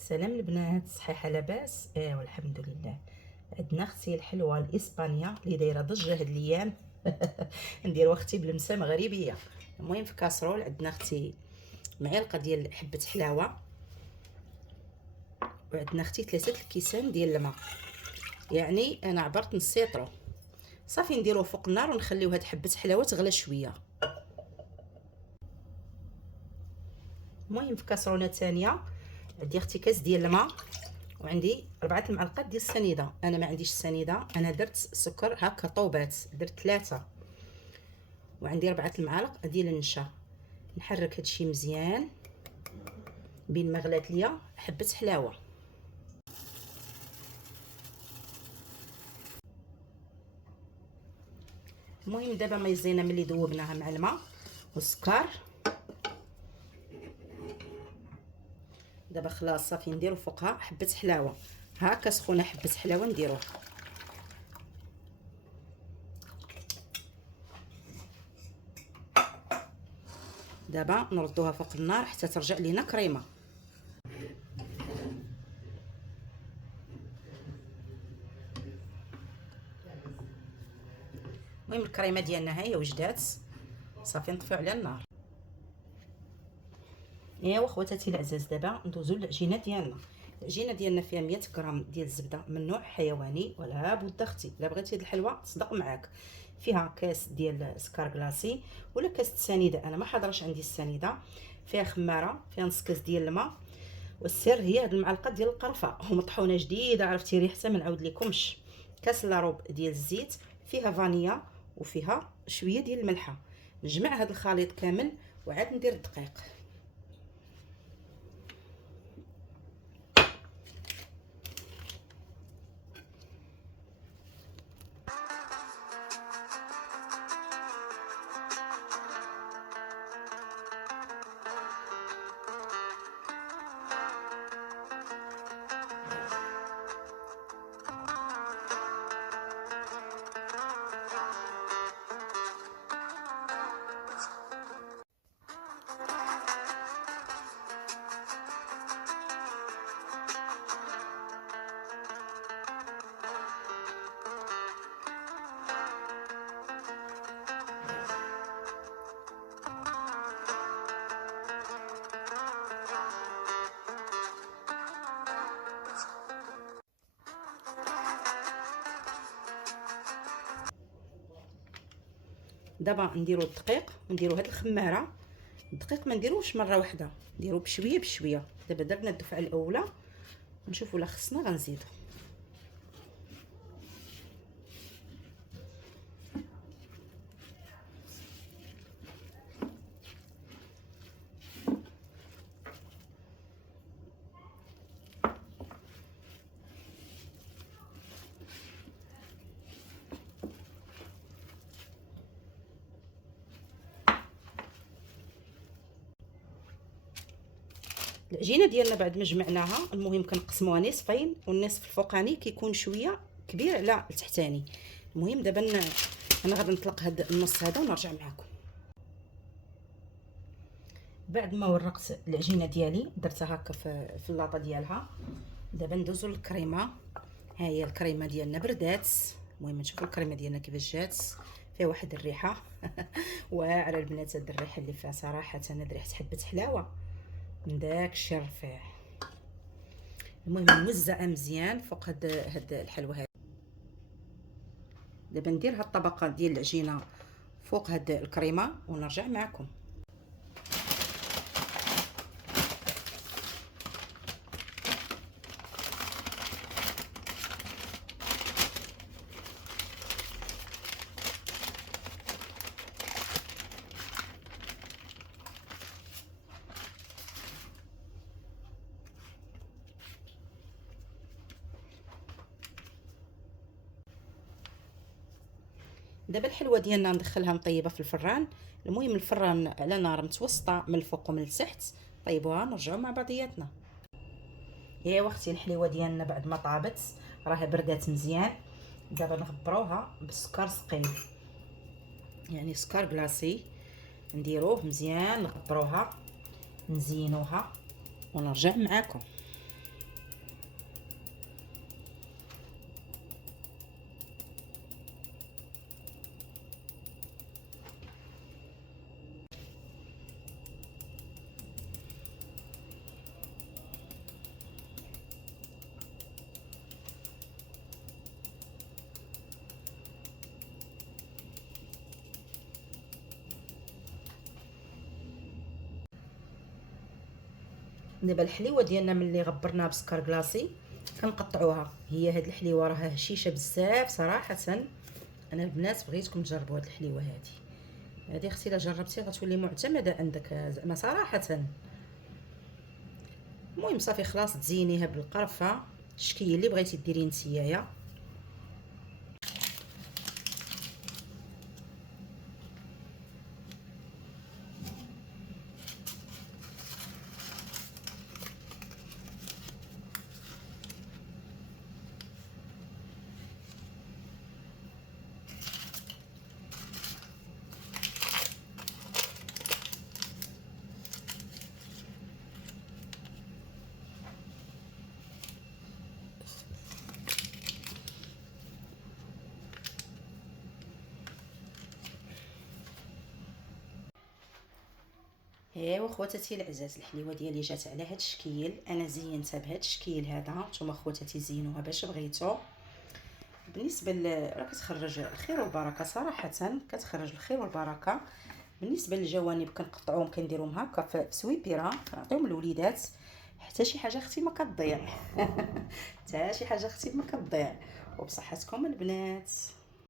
سلام البنات، صحيحه لاباس؟ والحمد لله. عندنا اختي الحلوه الاسبانيه اللي دايره ضجه هاد الايام. نديرو اختي بلمسه مغربيه. المهم في كاسرول عندنا اختي معلقه ديال حبه حلاوه، وعندنا اختي 3 الكيسان ديال الماء، يعني انا عبرت نص سيطرو. صافي نديروه فوق النار ونخليو هاد حبه حلاوه تغلى شويه. المهم في كاسرونه ثانيه عندي اختي كاس ديال الماء، وعندي 4 المعالق ديال السنيده. انا ما عنديش السنيده، انا درت سكر هكا طوبات، درت 3. وعندي 4 المعالق ديال النشا. نحرك هادشي مزيان بين ما غلات ليا حبه حلاوه. المهم دابا مايزينا ملي ذوبناها مع الماء والسكر، دابا خلاص صافي نديرو فوقها حبه حلاوه هكا سخونه، حبه حلاوه نديروها. دابا نردوها فوق النار حتى ترجع لينا كريمه. المهم الكريمه ديالنا ها هي وجدات، صافي نطفيو على النار. ايوا خواتاتي العزاز، دابا ندوزو للعجينه ديالنا. العجينه ديالنا فيها 100 غرام ديال الزبده من نوع حيواني، ولا بد اختي الا بغيتي هاد الحلوه تصدق معاك. فيها كاس ديال سكر كلاصي ولا كاس السنيده، انا ما حاضرش عندي السنيده. فيها خماره، فيها نص كاس ديال الماء، والسر هي هاد المعلقه ديال القرفه ومطحونه جديده، عرفتي ريحتها ما نعاود لكمش. كاس لاروب ديال الزيت، فيها فانيا وفيها شويه ديال الملحه. نجمع هاد الخليط كامل وعاد ندير الدقيق. دابا نديرو الدقيق ونديرو هاد الخماره. الدقيق ما نديروش مره واحده، نديرو بشويه بشويه. دابا درنا الدفعه الاولى، نشوفوا لا خصنا غنزيدو. العجينه ديالنا بعد ما جمعناها، المهم كنقسموها نصفين، والنصف الفوقاني كيكون شويه كبير على التحتاني. المهم دابا انا غادي نطلق هاد النص هذا ونرجع معكم. بعد ما ورقت العجينه ديالي درتها هكا في اللاطه ديالها. دابا ندوزو للكريمه. ها هي الكريمه ديالنا بردات. المهم نشوفوا الكريمه ديالنا كيفاش جات، فيها واحد الريحه. واعره البنات، هاد الريحه اللي فيها صراحه انا ريحه حبه حلاوه من داك الشي الرفيع. المهم نوزعها مزيان فوق هاد الحلوه هذه. دابا ندير هاد الطبقه ديال العجينه فوق هاد الكريمه ونرجع معكم. دابا الحلوه ديالنا ندخلها مطيبه في الفران. المهم الفران على نار متوسطه من الفوق ومن التحت. طيبوها نرجعوا مع بعضياتنا. يا اختي الحليوه ديالنا بعد ما طابت راها بردات مزيان. دابا نغبروها بالسكر ثقيل، يعني سكر كلاصي. نديروه مزيان، نغبروها، نزينوها ونرجع معاكم. دابا الحليوه ديالنا ملي غبرناها بسكر كلاصي كنقطعوها. هي هاد الحليوه راها هشيشه بزاف صراحه. انا البنات بغيتكم تجربوا هاد الحليوه هادي اختي الا جربتي غتولي معتمده عندك زعما صراحه. المهم صافي خلاص تزينيها بالقرفه الشكل اللي بغيتي ديري نتيايا. ايوا خواتاتي العزاز، الحليوه ديالي جات على هاد الشكل. انا زينتها بهاد الشكل هذا، نتوما خواتاتي زينوها باش بغيتو. بالنسبه راه كتخرج الخير والبركه صراحه، كتخرج الخير والبركه. بالنسبه للجوانب كنقطعوهم كنديرهم هكا في سويبيره كنعطيهم للوليدات. حتى شي حاجه اختي ما كتضيع حتى شي حاجه اختي ما كتضيع. وبصحتكم البنات.